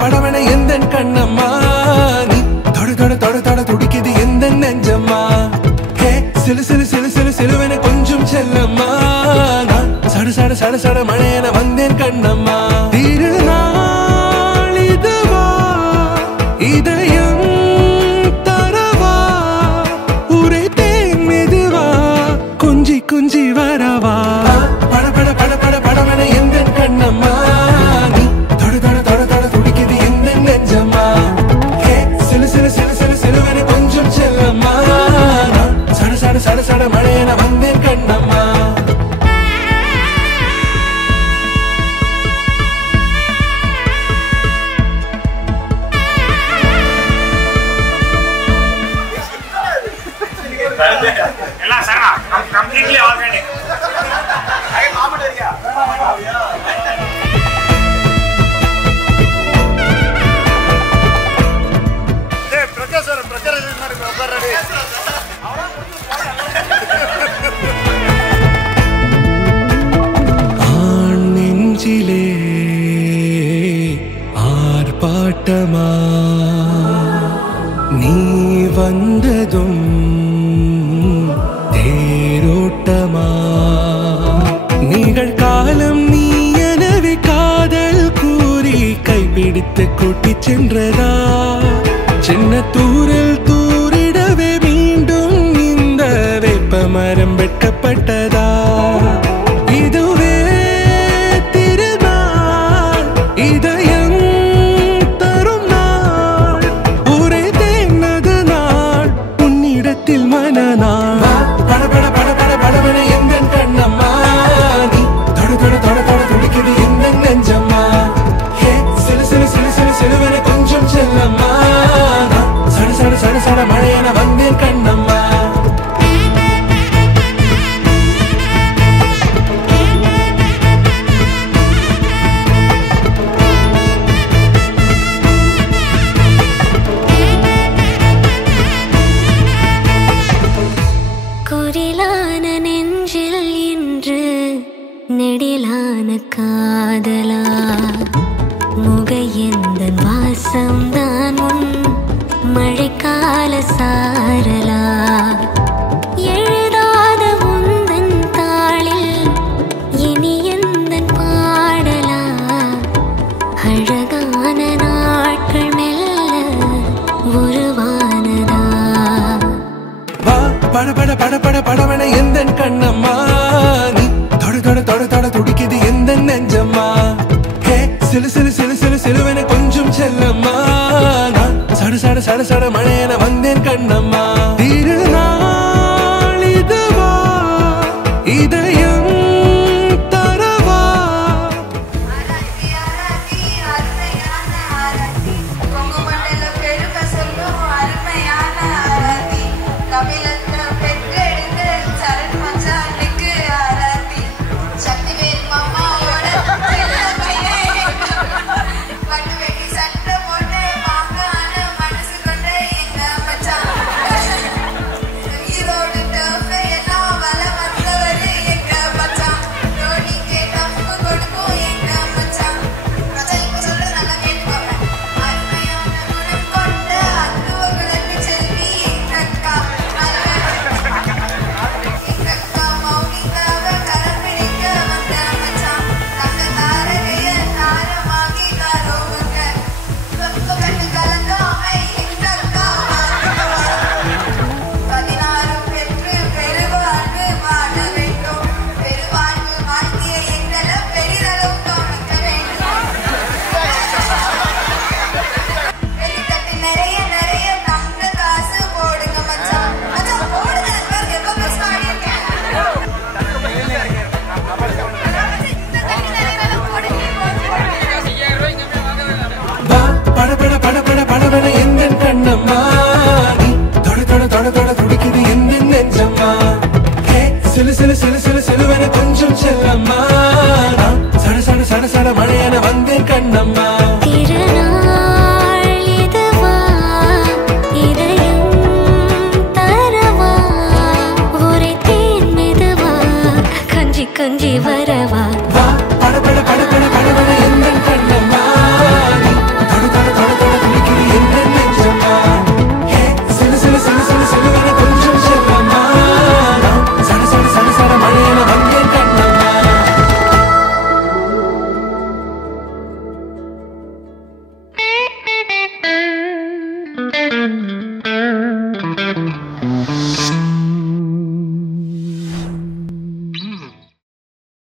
படவன எந்தன் கண்ணம்மா நீ தொட தொட தொட தொட துடிக்குது எந்த நெஞ்சம்மா ஹே சிலு சிலு சிலு சிலு சிலுவன கொஞ்சம் செல்லம்மா நான் சட சட சட சட மழையன வந்தேன் கண்ணம்மா திருநாள் இதுவா இதயம் தரவா உரைத்தேன் மெதுவா குஞ்சி குஞ்சி வரவா பட பட பட பட படவன எந்தன் கண்ணம்மா சட சட மழையன வந்தேன் கண்ணம்மா எல்லாம் சரணா கம்ப்ளீட்லி ஆர்கானிக் நெஞ்சிலே ஆர்ப்பாட்டமா நீ வந்ததும் தேரோட்டமா நிகழ்காலம் நீ எனவே காதல் கூறி கைப்பிடித்து கூட்டிச் சென்றதா சின்ன தூரல் தூரிடவே மீண்டும் இந்த வேப்ப மரம் வெட்கப்பட்டதா இதுவே திருநாள் இதயம் தரும் நாள் உரைத்தேனது நாள் உன்னிடத்தில் மனநாள் பட பட பட பட படவன எந்தன் கண்ணம்மா நீ தொட தொட தொட தொட துடிக்குது எந்த நெஞ்சம்மா ஹே சிலு சிலு சிலு சிலு சிலுவன கொஞ்சம் செல்லம்மா சட சட சட சட மழையன வந்தேன் கண்ணம்மா நெடிலான காதலா முகையந்தன் வாசம்தான் உன் மழைக்கால சாரலா எழுதாத உந்தன் தாளில் இனி எந்தன் பாடலா அழகான நாட்கள் மெல்ல உருவானதா பட பட பட பட படவன எந்தன் கண்ணம்மா தொட தொட தொட துடிக்குது எந்த நெஞ்சம்மா ஹே சிலு சிலு சிலு சிலு சிலுவன கொஞ்சம் செல்லம்மா நான் சட சட சட சட மழையன வந்தேன் கண்ணம்மா திருநாள்